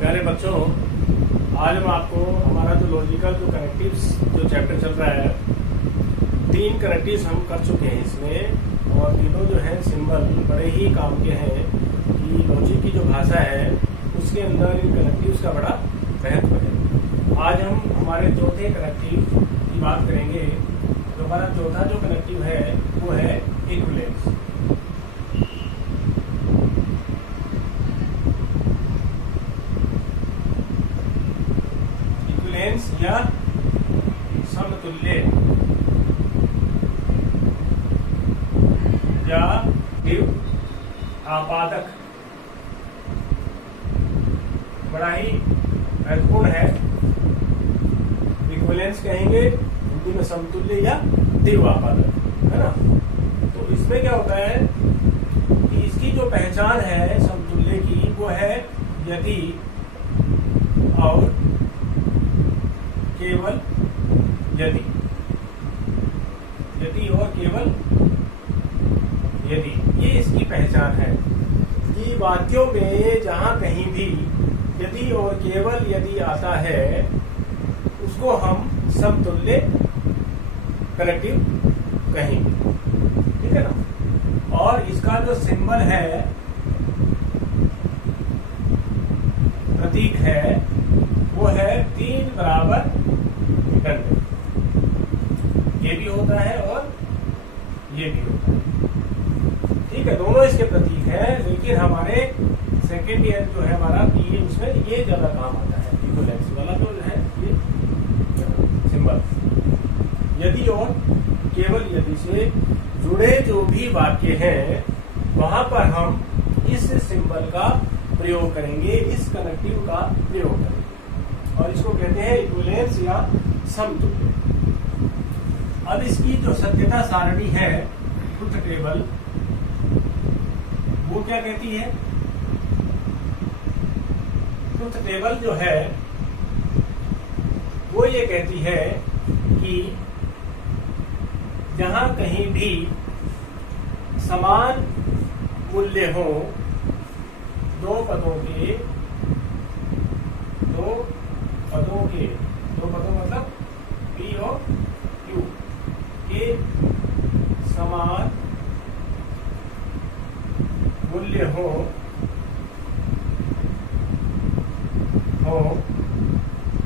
प्यारे बच्चों, आज हम आपको हमारा जो लॉजिकल जो कनेक्टिव्स जो चैप्टर चल रहा है, 3 कनेक्टिव्स हम कर चुके हैं इसमें, और तीनों जो है सिंबल बड़े ही काम के हैं कि लॉजिक की जो भाषा है उसके अंदर इन कनेक्टिव्स का बड़ा महत्व है। आज हम हमारे चौथे कनेक्टिव की बात करेंगे। तो हमारा चौथा जो कनेक्टिव है वो है इक्विवेलेंस। या समतुल्य या आपादक बड़ा ही महत्वपूर्ण है। इक्विवेलेंस कहेंगे हिंदी में समतुल्य या तीव्र आपादक, है ना। तो इसमें क्या होता है कि इसकी जो पहचान है समतुल्य की वो है यदि और केवल यदि और केवल यदि, ये इसकी पहचान है कि वाक्यों में जहां कहीं भी यदि और केवल यदि आता है उसको हम समतुल्य कनेक्टिव कहेंगे, ठीक है ना। और इसका जो सिंबल है, प्रतीक है, वो है 3 बराबर दंड। ये भी होता है और ये भी होता है, ठीक है। दोनों इसके प्रतीक है, लेकिन हमारे सेकेंड ईयर जो है हमारा ये उसमें ये ज्यादा काम आता है। इक्विवेलेंस वाला जो है ये सिंबल यदि और केवल यदि से जुड़े जो भी वाक्य हैं वहां पर हम इस सिंबल का प्रयोग करेंगे, इस कनेक्टिव का प्रयोग करेंगे, और इसको कहते हैं इक्विवेलेंस या समतुल्य। अब इसकी जो सत्यता सारणी है, ट्रुथ टेबल, वो क्या कहती है? ट्रुथ टेबल जो है वो ये कहती है कि जहां कहीं भी समान मूल्य हो दो पदों मतलब P और Q के समान मूल्य हो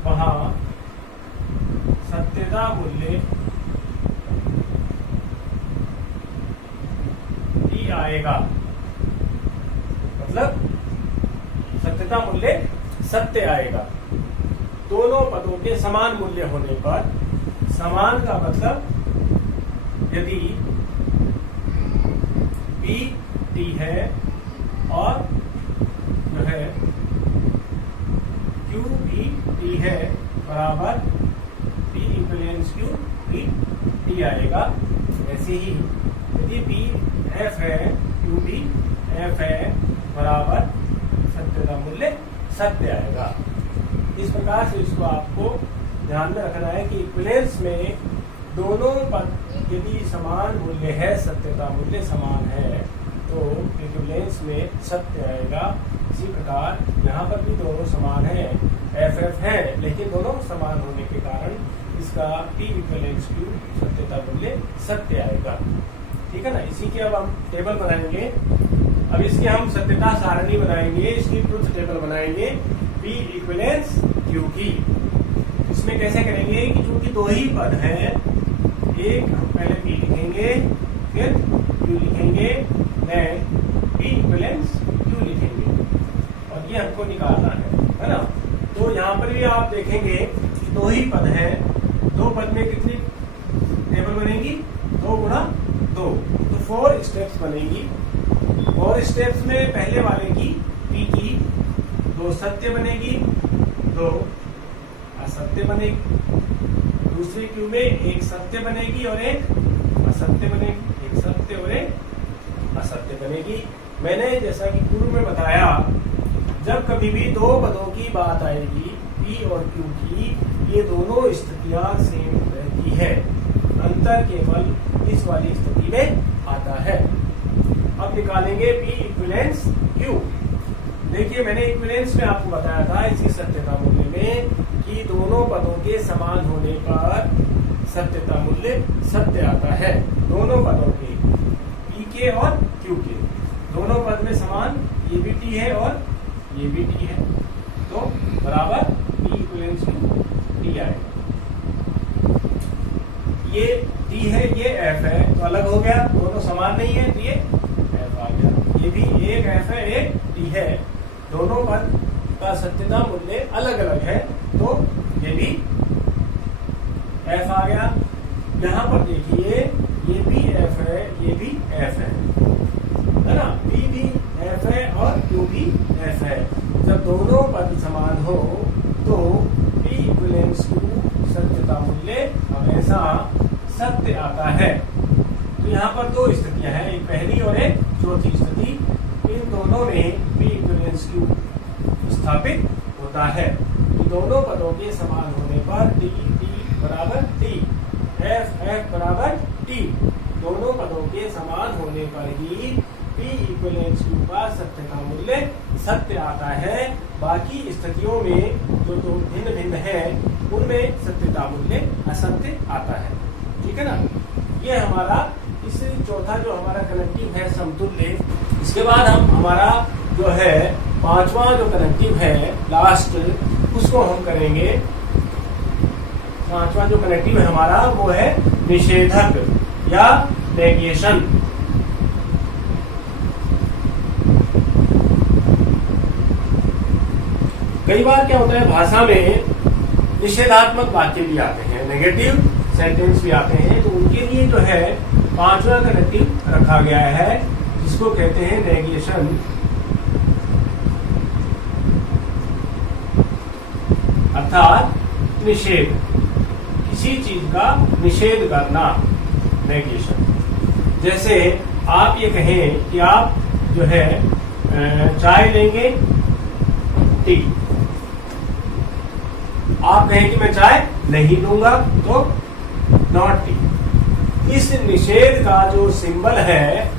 वहां सत्यता मूल्य T आएगा। मतलब सत्यता मूल्य सत्य आएगा। दोनों पदों के समान मूल्य होने पर, समान का मतलब यदि P T है और जो है Q भी T है, बराबर P equivalence Q P T आएगा। ऐसे ही यदि P F है, Q भी F है, बराबर सत्यता मूल्य सत्य आएगा। इस प्रकार से इसको आपको ध्यान में रखना है कि इक्विवेलेंस में दोनों पद यदि समान मूल्य है, सत्यता मूल्य समान है, तो इक्विवेलेंस में सत्य आएगा। इसी प्रकार यहाँ पर भी दोनों समान है, FF है, लेकिन दोनों समान होने के कारण इसका P इक्विवेलेंस Q सत्यता मूल्य सत्य आएगा, ठीक है ना। इसी के अब हम टेबल बनाएंगे। अब इसकी हम सत्यता सारणी बनाएंगे, इसकी ट्रुथ टेबल बनाएंगे P इक्विवेलेंस Q की। इसमें कैसे करेंगे कि चूंकि दो ही पद हैं, एक हम पहले P लिखेंगे, फिर Q लिखेंगे, देन P इक्विवेलेंस Q लिखेंगे, और ये हमको निकालना है ना। तो यहाँ पर भी आप देखेंगे कि दो ही पद हैं, दो पद में कितनी टेबल बनेगी? 2 गुणा 2, तो 4 स्टेप्स बनेगी। और स्टेप्स में पहले वाले की P की 2 सत्य बनेगी, 2 असत्य बनेगी। दूसरी Q में 1 सत्य बनेगी और 1 असत्य बनेगी, 1 सत्य और 1 असत्य बनेगी। मैंने जैसा कि पूर्व में बताया, जब कभी भी दो पदों की बात आएगी P और Q की, ये दोनों स्थितियां सेम रहती है, अंतर केवल इस वाली स्थिति में आता है। अब निकालेंगे P इक्विवेलेंस Q। देखिए मैंने इक्विवेलेंस में आपको बताया था इसी सत्यता मूल्य में कि दोनों पदों के समान होने पर सत्यता मूल्य सत्य आता है। दोनों पदों के P के और Q के दोनों पद में समान, ये भी T है और ये भी T है, तो बराबर P इक्विवेलेंस टू T आएगा। ये T है, ये F है, तो अलग हो गया, दोनों समान नहीं है, तो ये F आ गया। ये भी एक F है, एक T है, दोनों पद का सत्यता मूल्य अलग अलग है, तो ये भी F आ गया। यहाँ पर देखिए ये भी F है, ये भी F है ना, P भी F है और Q भी F है। जब दोनों पद समान हो तो P इक्विवेलेंस टू सत्यता मूल्य हमेशा सत्य आता है। तो यहाँ पर दो स्थितियां हैं, एक पहली और एक चौथी स्थिति। इन दोनों में P इक्विवेलेंस टू स्थापित होता है कि दोनों पदों के समान होने पर T बराबर T, F बराबर T, दोनों पदों के समान होने पर ही P इक्विवेलेंस टू का सत्यता मूल्य सत्य आता है। बाकी स्थितियों में जो दो भिन्न भिन्न है उनमें सत्यता मूल्य असत्य आता है। ठीक है ना, ये हमारा इस चौथा जो हमारा कनेक्टिव है समतुल्य। इसके बाद हम हमारा जो है पांचवा जो कनेक्टिव है लास्ट, उसको हम करेंगे। पांचवा जो कनेक्टिव है हमारा वो है निषेधक या नेगेशन। कई बार क्या होता है भाषा में निषेधात्मक वाक्य भी आते हैं, नेगेटिव सेंटेंस भी आते हैं, तो उनके लिए जो है पांचवा कनेक्टिव रखा गया है जिसको कहते हैं नेगेशन। अर्थात निषेध, किसी चीज का निषेध करना, नेगेशन। जैसे आप ये कहें कि आप जो है चाय लेंगे, टी। आप कहें कि मैं चाय नहीं लूंगा, तो नॉट टी। इस निषेध का जो सिंबल है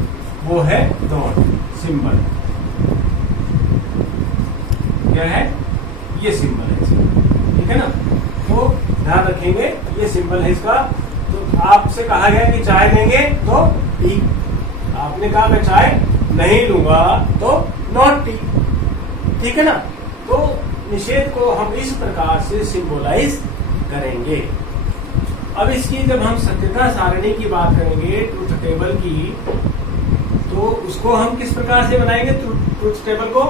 वो है नॉट सिंबल। क्या है? ये सिंबल है इसका, ठीक है ना। तो ध्यान रखेंगे ये सिंबल है इसका। तो आपसे कहा गया कि चाय लेंगे तो टी, आपने कहा मैं चाय नहीं लूंगा तो नॉट टी, ठीक है ना। तो निषेध को हम इस प्रकार से सिंबलाइज करेंगे। अब इसकी जब हम सत्यता सारणी की बात करेंगे ट्रुथ टेबल की, तो उसको हम किस प्रकार से बनाएंगे ट्रुथ टेबल को?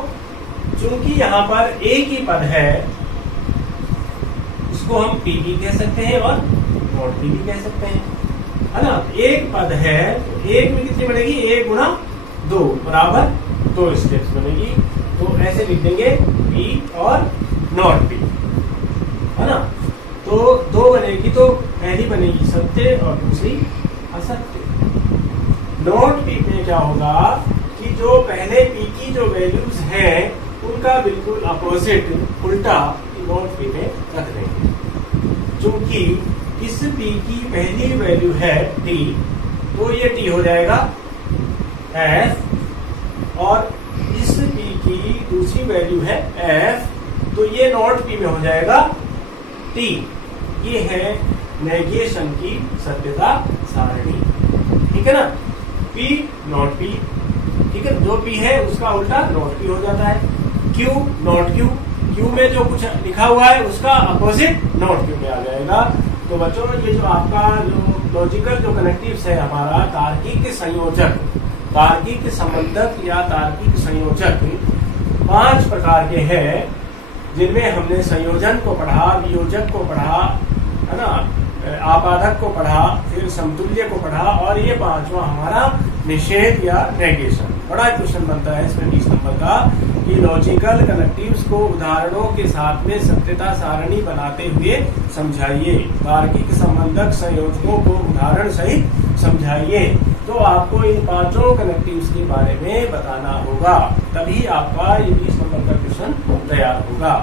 चूंकि यहाँ पर एक ही पद है, उसको हम पी भी कह सकते हैं और नॉट पी भी कह सकते हैं, है ना। एक पद है तो एक में कितनी बनेगी? 1 गुणा 2 बराबर 2 स्टेप्स बनेगी। तो ऐसे लिख देंगे पी और नॉट पी, है ना। तो 2 बनेगी, तो पहली बनेगी सत्य और दूसरी असत्य। नॉट पी में क्या होगा कि जो पहले पी की जो वैल्यूज हैं उनका बिल्कुल अपोजिट उल्टा नॉट पी में रख देंगे। चूंकि इस पी की पहली वैल्यू है टी, तो ये टी हो जाएगा एफ, और इस पी की दूसरी वैल्यू है एफ, तो ये नॉट पी में हो जाएगा टी। ये है नेगेशन की सत्यता सारणी, ठीक है ना। पी नॉट पी, ठीक है, जो पी है उसका उल्टा नॉट पी हो जाता है। क्यू नॉट क्यू, क्यू में जो कुछ लिखा हुआ है उसका अपोजिट नॉट क्यू में आ जाएगा। तो बच्चों ये जो आपका जो लॉजिकल जो कनेक्टिव्स है हमारा तार्किक संयोजक, तार्किक संबंधक या तार्किक संयोजक 5 प्रकार के हैं, जिनमें हमने संयोजन को पढ़ा, वियोजक को पढ़ा, है ना, आपादक को पढ़ा, फिर समतुल्य को पढ़ा, और ये 5वां हमारा निषेध या नेगेशन। बड़ा क्वेश्चन बनता है इसमें 20 नंबर का कि लॉजिकल कनेक्टिव्स को उदाहरणों के साथ में सत्यता सारणी बनाते हुए समझाइए, तार्किक संबंधक संयोजकों को उदाहरण सहित समझाइए। तो आपको इन 5 कनेक्टिव्स के बारे में बताना होगा, तभी आपका ये 20 नंबर का क्वेश्चन तैयार होगा।